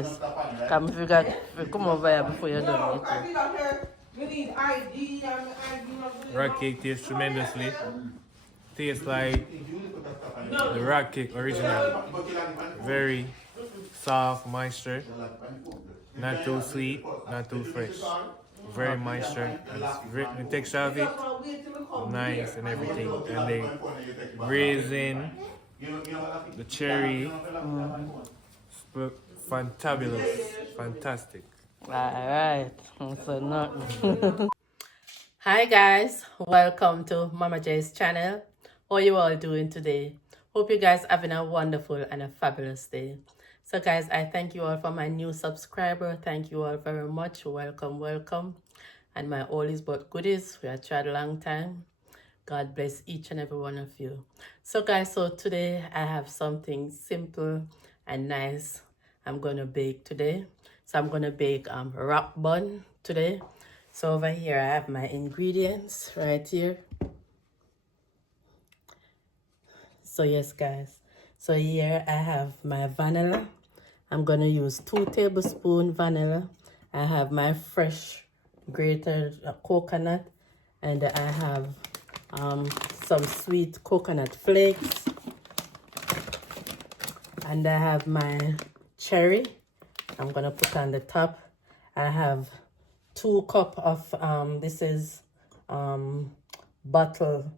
yes. Come if you come over here before you're done eating. You need ID and ID. Rat cake tastes tremendously. Tastes like the rat cake original. Very soft, moisture. Not too sweet, not too fresh. Very moisture. And the texture of it, nice and everything. And the raisin, the cherry, fantabulous, fantastic. Alright, so nothing. Hi guys, welcome to Mama J's channel. How you all doing today? Hope you guys having a wonderful and a fabulous day. So guys, I thank you all for my new subscriber. Thank you all very much. Welcome, welcome. And my oldies but goodies. We have tried a long time. God bless each and every one of you. So guys, so today I have something simple and nice I'm gonna bake today. So I'm gonna bake wrap bun today. So over here I have my ingredients right here. So yes guys, so here I have my vanilla. I'm gonna use 2 tablespoons vanilla. I have my fresh grated coconut, and I have some sweet coconut flakes, and I have my cherry I'm gonna put on the top. I have 2 cups of this is bottled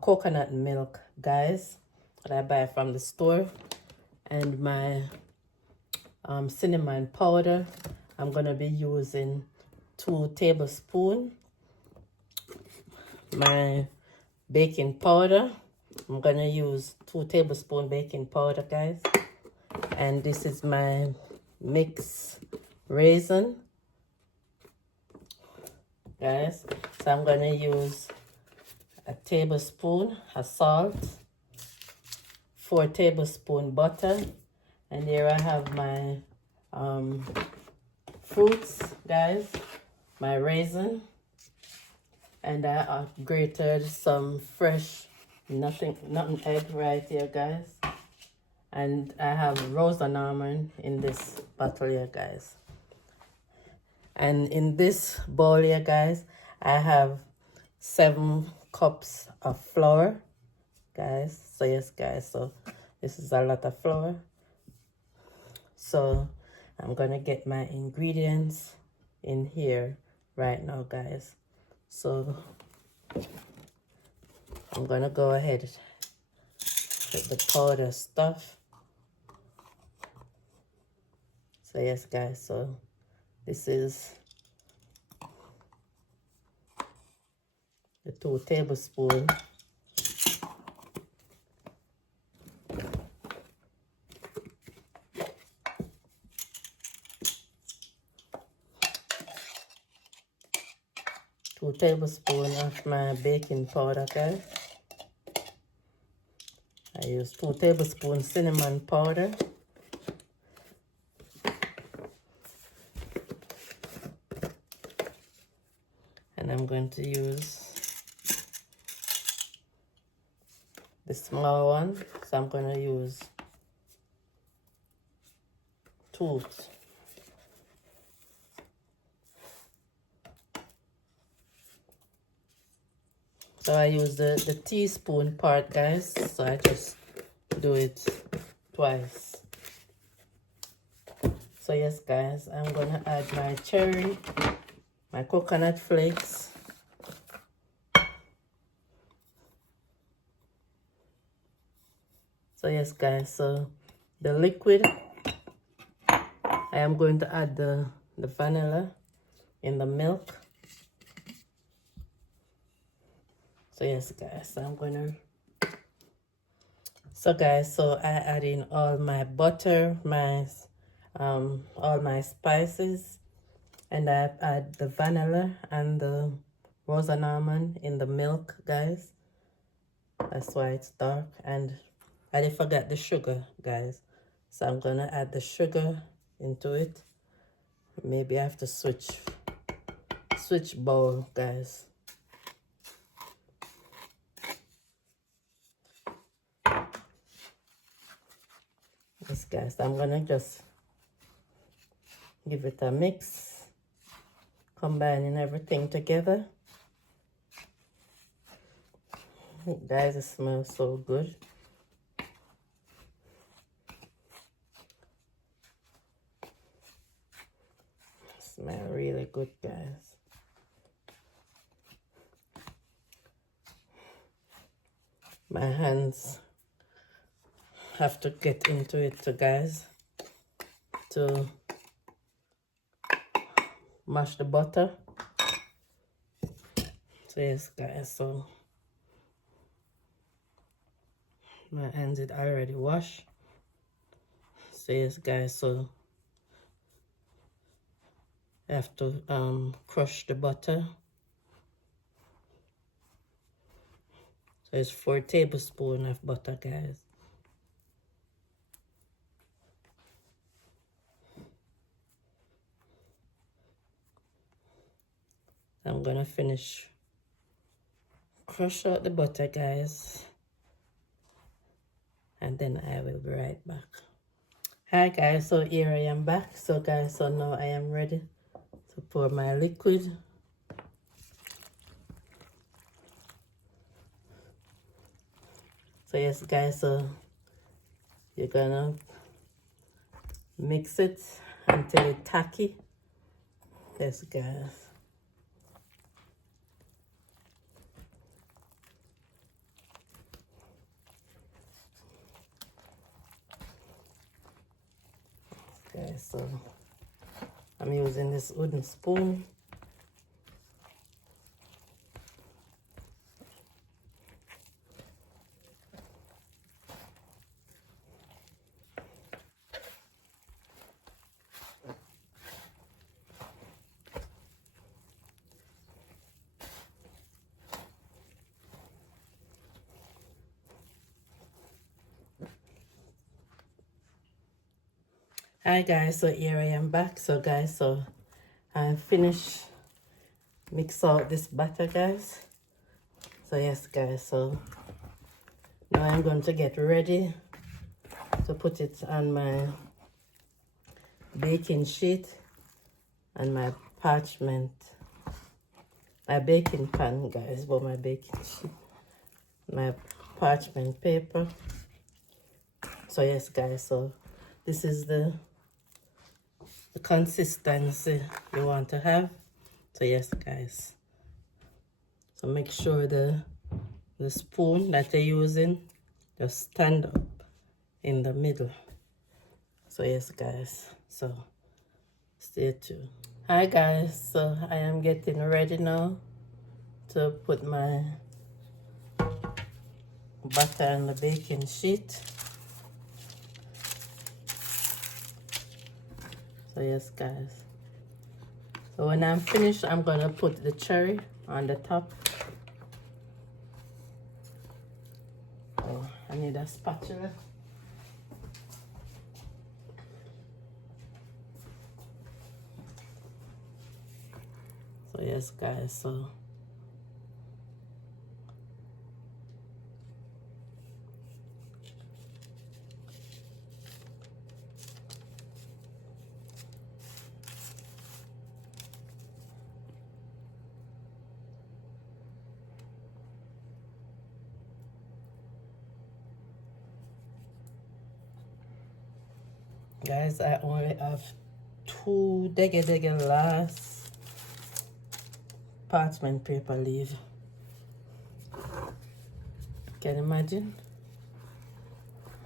coconut milk, guys, that I buy from the store, and my cinnamon powder. I'm gonna be using 2 tablespoons. My baking powder, I'm gonna use 2 tablespoons baking powder, guys. And this is my mixed raisin, guys. So I'm gonna use a tablespoon of salt, 4 tablespoons butter, and here I have my fruits, guys, my raisin, and I grated some fresh nothing egg right here, guys. And I have rose and almond in this bottle here, guys. And in this bowl here, guys, I have 7 cups of flour, guys. So yes, guys, so this is a lot of flour. So I'm gonna get my ingredients in here right now, guys. So I'm gonna go ahead with the powder stuff. So yes, guys, so this is the 2 tablespoons. Two tablespoons of my baking powder, guys. I use 2 tablespoons cinnamon powder. And I'm going to use the small one. So I'm going to use 2. So I use the teaspoon part, guys. So I just do it twice. So yes, guys, I'm gonna add my cherry, my coconut flakes, so yes, guys, so the liquid, I am going to add the vanilla in the milk. So yes, guys, so I'm gonna, so guys, so I add in all my butter, my all my spices, and I add the vanilla and the rose and almond in the milk, guys. That's why it's dark. And I didn't forget the sugar, guys, so I'm gonna add the sugar into it. Maybe I have to switch bowl, guys. Yes, guys, I'm gonna just Give it a mix, combining everything together. Guys, it smells so good. Smell really good, guys. My hands have to get into it too, guys, to mash the butter. So yes, guys, so my hands is already washed. So yes, guys, so I have to crush the butter. So it's 4 tablespoons of butter, guys. I'm gonna finish crush out the butter, guys, and then I will be right back. Hi guys, so here I am back. So guys, so now I am ready to pour my liquid. So yes guys, so you're gonna mix it until it's tacky. Yes guys. Okay, so I'm using this wooden spoon. Hi guys, so here I am back. So guys, so I finished mix out this batter, guys. So yes guys, so now I'm going to get ready to put it on my baking sheet and my parchment, my baking pan, guys, but my baking sheet, my parchment paper. So yes guys, so this is the consistency you want to have. So yes guys, so make sure the spoon that you're using just stand up in the middle. So yes guys, so stay tuned. Hi guys, so I am getting ready now to put my butter on the baking sheet. So yes guys, so when I'm finished, I'm gonna put the cherry on the top. Oh, I need a spatula. So yes guys, so guys, I only have 2 dege last parchment paper leaf. Can you imagine?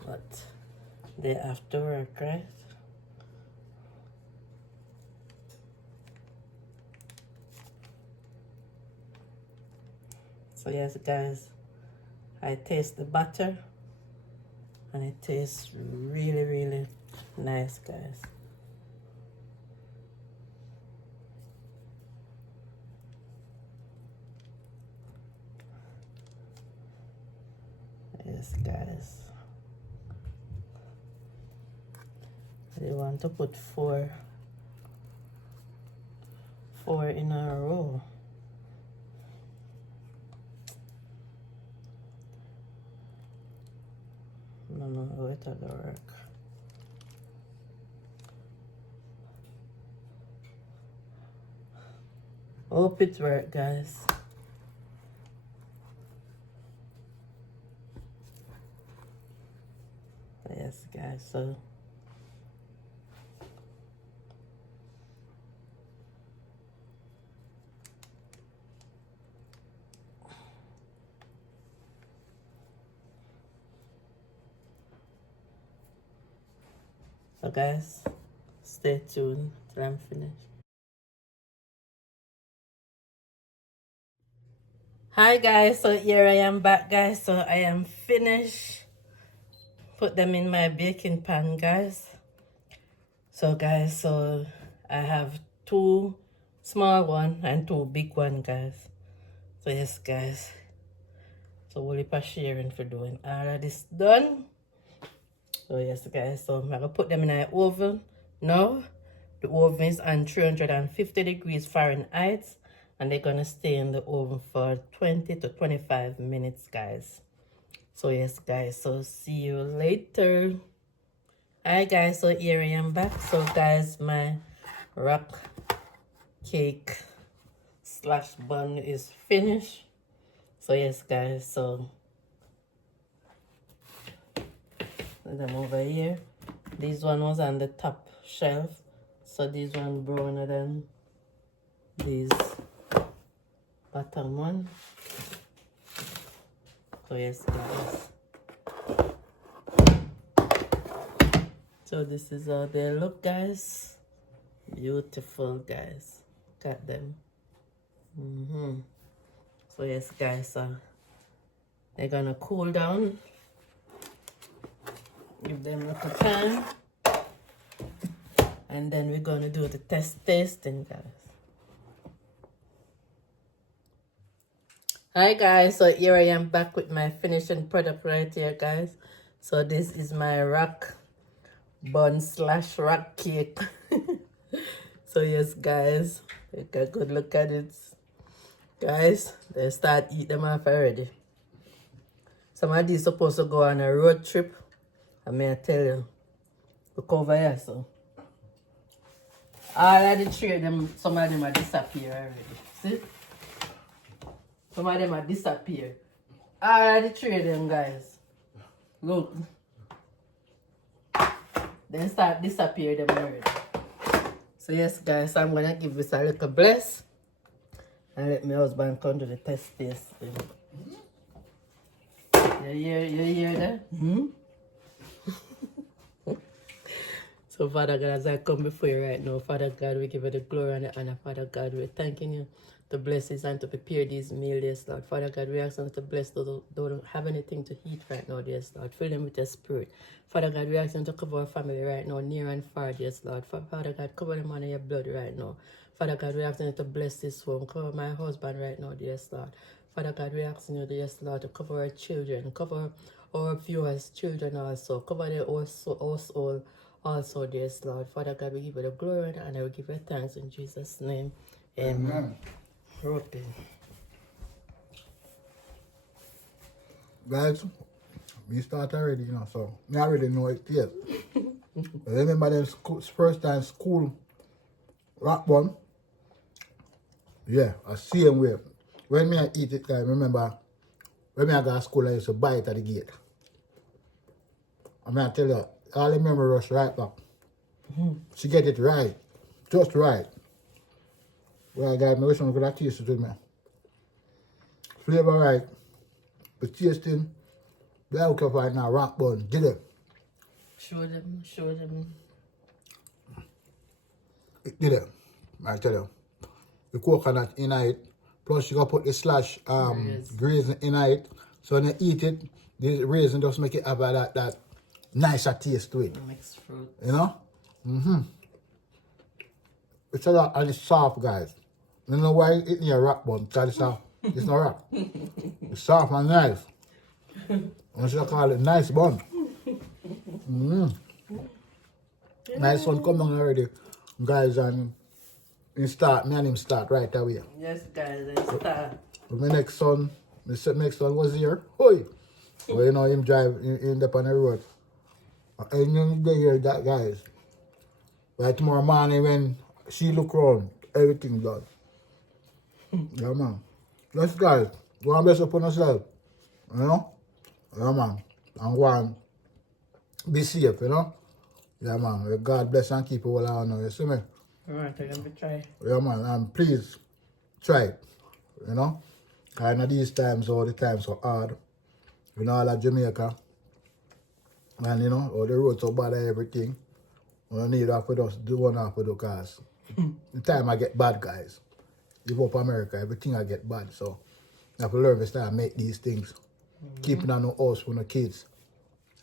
But they have to work, right? So yes guys, I taste the butter and it tastes really nice, guys. Yes guys, I want to put four in a row. No, it doesn't work. Hope it works, guys. Yes, guys, so guys, stay tuned till I'm finished. Hi guys, so here I am back, guys. So I am finished. Put them in my baking pan, guys. So guys, so I have 2 small one and 2 big one, guys. So yes, guys. So we'll be sharing for doing all of this done. So yes, guys. So I'm gonna put them in an oven now. The oven is on 350 degrees Fahrenheit, and they're gonna stay in the oven for 20 to 25 minutes, guys. So yes, guys. So see you later. Hi guys, so here I am back. So guys, my rock cake / bun is finished. So yes, guys, so put them over here. This one was on the top shelf, so this one browner than this bottom one. So yes, guys. So this is how they look, guys. Beautiful, guys. Got them. So yes, guys, they're gonna cool down. Give them a little time. And then we're gonna do the tasting, guys. Hi guys, so here I am back with my finishing product right here, guys. So this is my rock bun / rock cake. So yes, guys, take a good look at it. Guys, they start eat them off already. Some of these supposed to go on a road trip. I may tell you. Look over here, so. All of the 3 of them, some of them are disappear already. See? Some of them are disappear. All of the 3 of them, guys. Look. Then start disappear them already. So yes, guys, I'm gonna give this a little bless. And let my husband come to the tasting. You hear that? So, Father God, as I come before you right now, Father God, we give you the glory and the honor. Father God, we're thanking you to bless this and to prepare these meals, dear Lord. Father God, we ask them to bless those who don't have anything to eat right now, dear Lord. Fill them with your spirit. Father God, we ask them to cover our family right now, near and far, dear Lord. Father God, cover them under your blood right now. Father God, we ask them to bless this home. Cover my husband right now, dear Lord. Father God, we ask you, dear Lord, to cover our children, cover our viewers' children also, cover their household also, dear Lord. Father God, we give you the glory and I will give you thanks in Jesus' name. Amen. Okay. Guys, we start already, you know, so I already know it yet. Remember them first time school rock bun? Yeah, I see them way. When me I eat it, I remember when me I got to school, I used to buy it at the gate. I mean, I tell you, all the memory rush right back. She get it right, just right. Well, guys, I wish I could have tasted it with me. Flavor right, the tasting, the outcome right now, rock bun, get it. Show them. Get it. I tell you. The coconut in it, plus you gotta put the slash grazing in it. So when you eat it, the raisin just make it have that nicer taste to it. Mixed fruit. You know? It's a lot and it's soft, guys. You know why it's eating a rock bun? Because it's soft. It's not rock. It's soft and nice. I should call it nice bun. Nice one come down already, guys, and me and him start right away. Yes, guys, let's start. My next son was here. Oi! Well, you know, him drive in up on the road. And you hear that, guys. By tomorrow morning when she look around, everything done. Yeah, man. Let's guys, go and bless upon yourself. You know? Yeah, man. And go and be safe, you know? Yeah, man. May God bless and keep you all around now. You see me? Alright, I'm gonna try. Yeah, man. And please try it. You know? Because these times, all the times so hard. You know, all of Jamaica. And you know, all the roads so bad and everything. We don't need that for us. Do one half for the cars. The time I get bad, guys. Live up America, everything I get bad. So I have to learn to start make these things. Keeping on the house for the kids.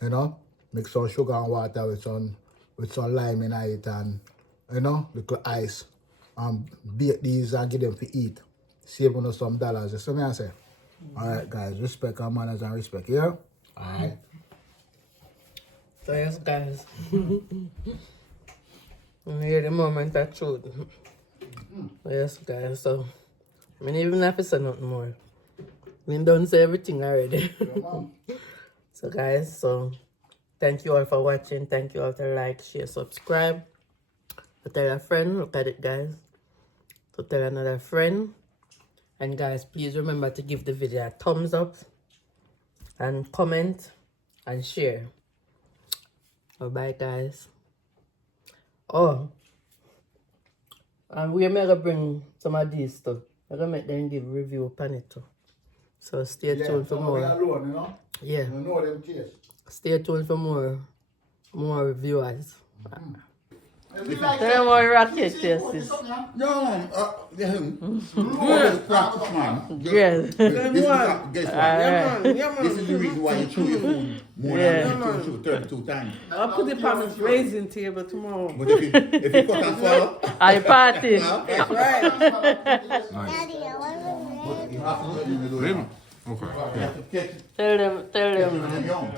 You know? Make some sugar and water with some lime in it and you know, little ice. And bake these and give them to eat. Save on some dollars. You see me I say? Alright guys, respect our manners and respect, yeah? Alright. So yes, guys. And here the moment of truth. Yes, guys. So I mean, even have to say nothing more. We done say everything already. So guys, so thank you all for watching. Thank you all to like, share, subscribe. To tell a friend, look at it, guys. To tell another friend. And guys, please remember to give the video a thumbs up and comment and share. Bye guys. Oh, and we're gonna bring some of these stuff. I'm gonna make them give review upon it too. So stay tuned for more. Alone, you know? Yeah. You know them taste. Stay tuned for more viewers. If you like Tell them what rocket taste is. No, good practice, man. Yes. This is guess what? Alright. This is the reason why you chew your food more than you chew 32 times. I'll put it on the raising table tomorrow. But if you cut and swallow, I party. That's right. you have to do it. Okay. You have to catch it Tell them, when they're young.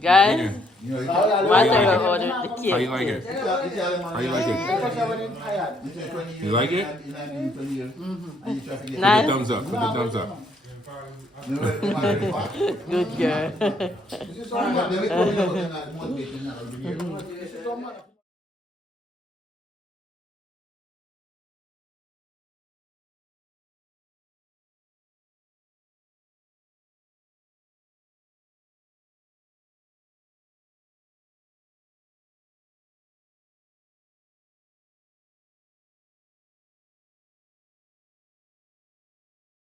guys. You know, Whatever order the How cake. you like it? How you like it? You like it? Nice. Thumbs up. Put the thumbs up. Good girl. This is